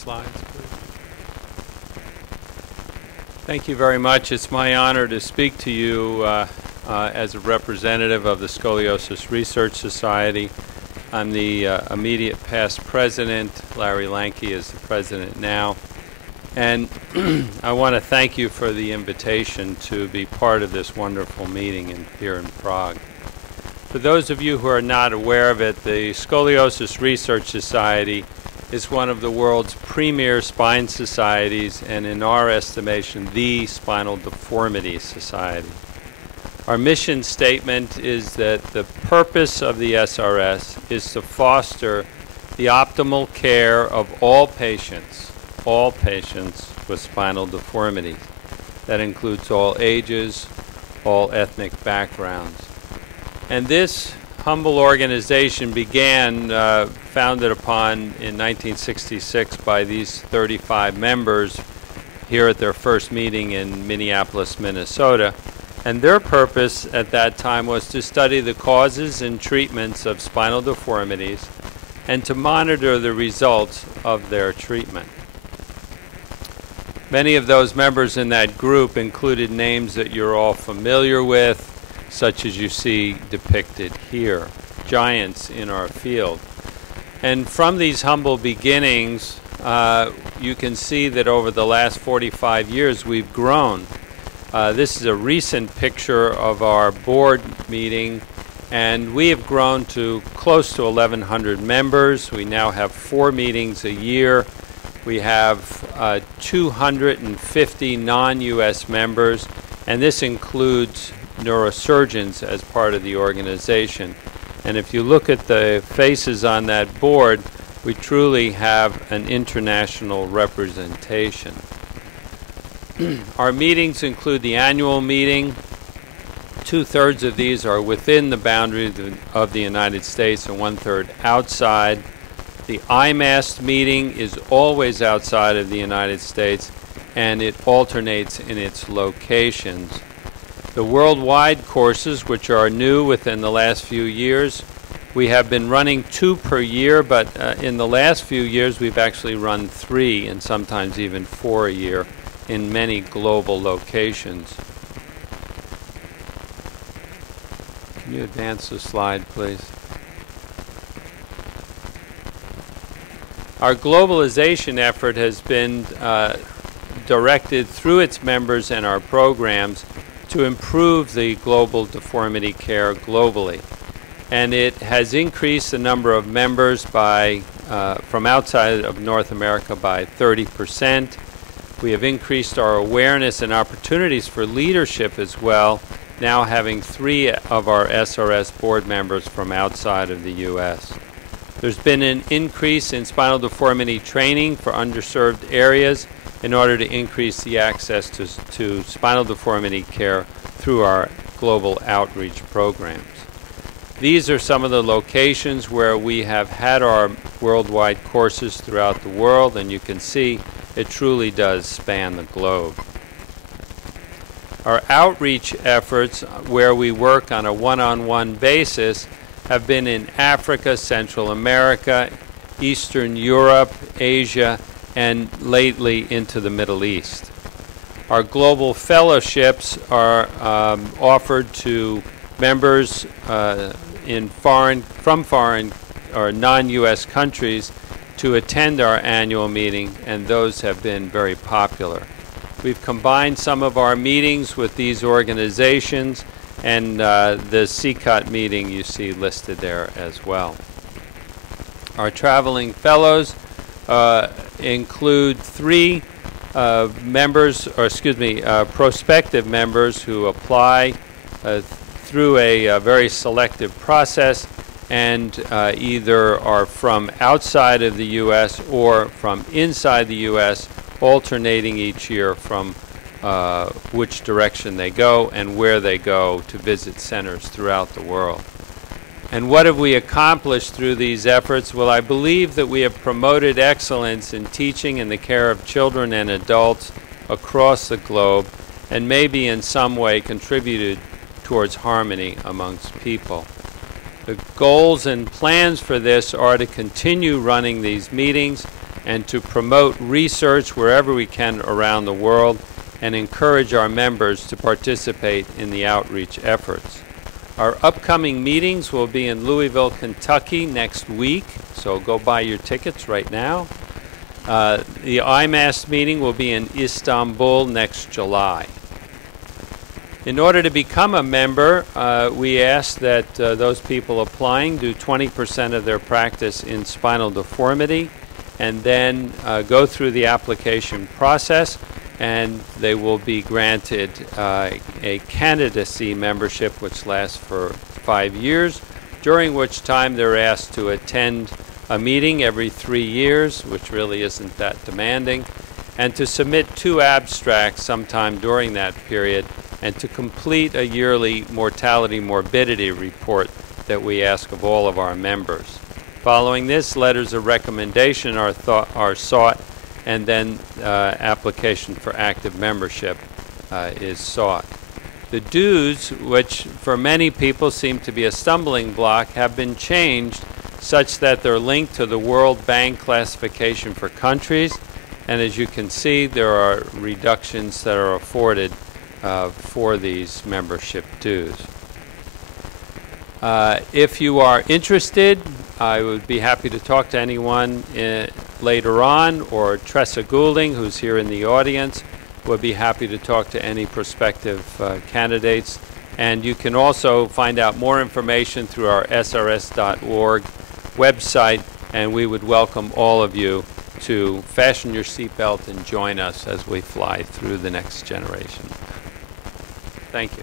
slides, please. Thank you very much. It's my honor to speak to you as a representative of the Scoliosis Research Society. I'm the immediate past president. Larry Lanke is the president now. And I want to thank you for the invitation to be part of this wonderful meeting here in Prague. For those of you who are not aware of it, the Scoliosis Research Society is one of the world's premier spine societies, and in our estimation, the Spinal Deformity Society. Our mission statement is that the purpose of the SRS is to foster the optimal care of all patients with spinal deformities. That includes all ages, all ethnic backgrounds. And this humble organization began, founded upon in 1966 by these 35 members here at their first meeting in Minneapolis, Minnesota. And their purpose at that time was to study the causes and treatments of spinal deformities and to monitor the results of their treatment. Many of those members in that group included names that you're all familiar with, such as you see depicted here, giants in our field. And from these humble beginnings, you can see that over the last 45 years we've grown. This is a recent picture of our board meeting, and we have grown to close to 1,100 members. We now have 4 meetings a year. We have 250 non-U.S. members, and this includes neurosurgeons as part of the organization. And if you look at the faces on that board, we truly have an international representation. Our meetings include the annual meeting. 2/3 of these are within the boundaries of the United States and 1/3 outside. The IMAST meeting is always outside of the United States, and it alternates in its locations. The worldwide courses, which are new within the last few years, we have been running 2 per year, but in the last few years we've actually run 3 and sometimes even 4 a year in many global locations. Can you advance the slide, please? Our globalization effort has been directed through its members and our programs to improve the global deformity care globally. And it has increased the number of members by, from outside of North America by 30%. We have increased our awareness and opportunities for leadership as well, now having 3 of our SRS board members from outside of the U.S. There's been an increase in spinal deformity training for underserved areas in order to increase the access to spinal deformity care through our global outreach programs. These are some of the locations where we have had our worldwide courses throughout the world, and you can see it truly does span the globe. Our outreach efforts, where we work on a one-on-one basis, have been in Africa, Central America, Eastern Europe, Asia, and lately into the Middle East. Our global fellowships are offered to members from foreign or non-U.S. countries to attend our annual meeting, and those have been very popular. We've combined some of our meetings with these organizations, and the CCOT meeting you see listed there as well. Our traveling fellows include 3 prospective members who apply through a very selective process and either are from outside of the U.S. or from inside the U.S., alternating each year from which direction they go and where they go to visit centers throughout the world. And what have we accomplished through these efforts? Well, I believe that we have promoted excellence in teaching and the care of children and adults across the globe, and maybe in some way contributed towards harmony amongst people. The goals and plans for this are to continue running these meetings and to promote research wherever we can around the world and encourage our members to participate in the outreach efforts. Our upcoming meetings will be in Louisville, Kentucky next week, so go buy your tickets right now. The IMAS meeting will be in Istanbul next July. In order to become a member, we ask that those people applying do 20% of their practice in spinal deformity and then go through the application process, and they will be granted a candidacy membership which lasts for 5 years, during which time they're asked to attend a meeting every 3 years, which really isn't that demanding, and to submit 2 abstracts sometime during that period, and to complete a yearly mortality morbidity report that we ask of all of our members. Following this, letters of recommendation are sought, and then application for active membership is sought. The dues, which for many people seem to be a stumbling block, have been changed such that they're linked to the World Bank classification for countries, and as you can see, there are reductions that are afforded for these membership dues. If you are interested, I would be happy to talk to anyone later on, or Tressa Goulding, who's here in the audience, would be happy to talk to any prospective candidates. And you can also find out more information through our srs.org website, and we would welcome all of you to fasten your seatbelt and join us as we fly through the next generation. Thank you.